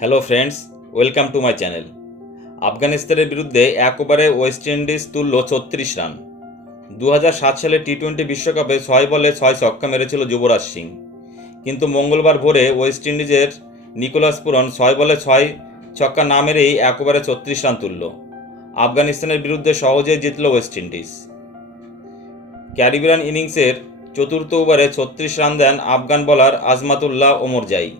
Hello friends welcome to my channel আফগানিস্তানের বিরুদ্ধে এক ওভারে ওয়েস্ট ইন্ডিজ তুলল ছত্রিশ রান। দু সালে টি টোয়েন্টি বিশ্বকাপে ছয় বলে ছয় ছক্কা মেরেছিল যুবরাজ সিং। কিন্তু মঙ্গলবার ভোরে ওয়েস্ট ইন্ডিজের নিকোলাস পুরন ছয় বলে ছয় ছক্কা না মেরেই এক ওভারে ছত্রিশ রান তুলল। আফগানিস্তানের বিরুদ্ধে সহজেই জিতল ওয়েস্ট ইন্ডিজ ক্যারিবিয়ান ইনিংসের চতুর্থ ওভারে ছত্রিশ রান দেন আফগান বলার আজমাতুল্লাহ ওমরজাই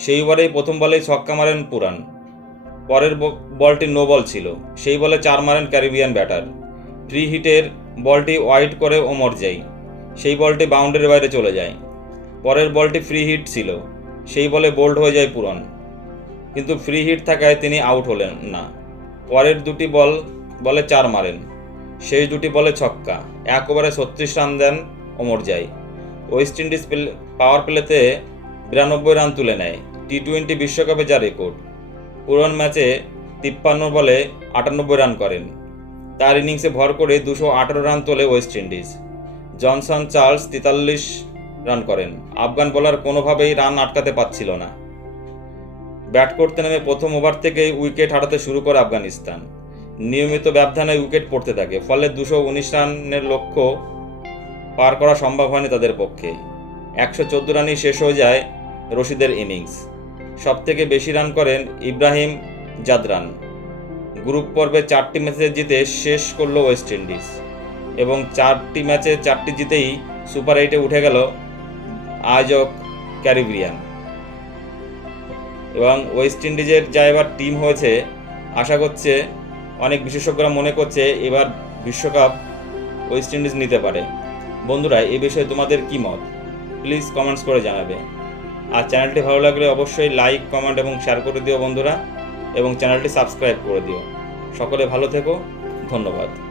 সেই ওভারেই প্রথম বলেই ছক্কা মারেন পুরান। পরের বলটি নো বল ছিল। সেই বলে চার মারেন ক্যারিবিয়ান ব্যাটার। ফ্রি হিটের বলটি ওয়াইড করে ওমরজাই সেই বলটি বাউন্ডারির বাইরে চলে যায়। পরের বলটি ফ্রি হিট ছিল। সেই বলে বোল্ড হয়ে যায় পুরন। কিন্তু ফ্রি হিট থাকায় তিনি আউট হলেন না। পরের দুটি বল, বলে চার মারেন। শেষ দুটি বলে ছক্কা। এক ওভারে ছত্রিশ রান দেন ওমরজাই ওয়েস্ট ইন্ডিজ পাওয়ার প্লেতে বিরানব্বই রান তুলে নেয়। টি টোয়েন্টি বিশ্বকাপে যা রেকর্ড। পুরন ম্যাচে তিপ্পান্ন বলে আটানব্বই রান করেন। তার ইনিংসে ভর করে দুশো আঠারো রান তোলে ওয়েস্ট ইন্ডিজ। জনসন চার্লস তেতাল্লিশ রান করেন। আফগান বোলার কোনোভাবেই রান আটকাতে পারছিল না। ব্যাট করতে নেমে প্রথম ওভার থেকেই উইকেট হারাতে শুরু করে আফগানিস্তান। নিয়মিত ব্যবধানে উইকেট পড়তে থাকে, ফলে দুশো উনিশ রানের লক্ষ্য পার করা সম্ভব হয়নি তাদের পক্ষে। একশো চোদ্দ রানই শেষ হয়ে যায় রশিদের ইনিংস। সব থেকে বেশি রান করেন ইব্রাহিম জাদরান। গ্রুপ পর্বে চারটি ম্যাচে জিতে শেষ করল ওয়েস্ট ইন্ডিজ এবং চারটি ম্যাচে চারটি জিতেই সুপার এইটে উঠে গেল আয়োজক ক্যারিবিয়ান। এবং ওয়েস্ট ইন্ডিজের যা এবার টিম হয়েছে, আশা করছে, অনেক বিশেষজ্ঞরা মনে করছে এবার বিশ্বকাপ ওয়েস্ট ইন্ডিজ নিতে পারে। বন্ধুরা, এ বিষয়ে তোমাদের কি মত? প্লিজ কমেন্টস করে জানাবে। আর চ্যানেলটি ভালো লাগলে অবশ্যই লাইক, কমেন্ট এবং শেয়ার করে দিও বন্ধুরা এবং চ্যানেলটি সাবস্ক্রাইব করে দিও। সকলে ভালো থেকো, ধন্যবাদ।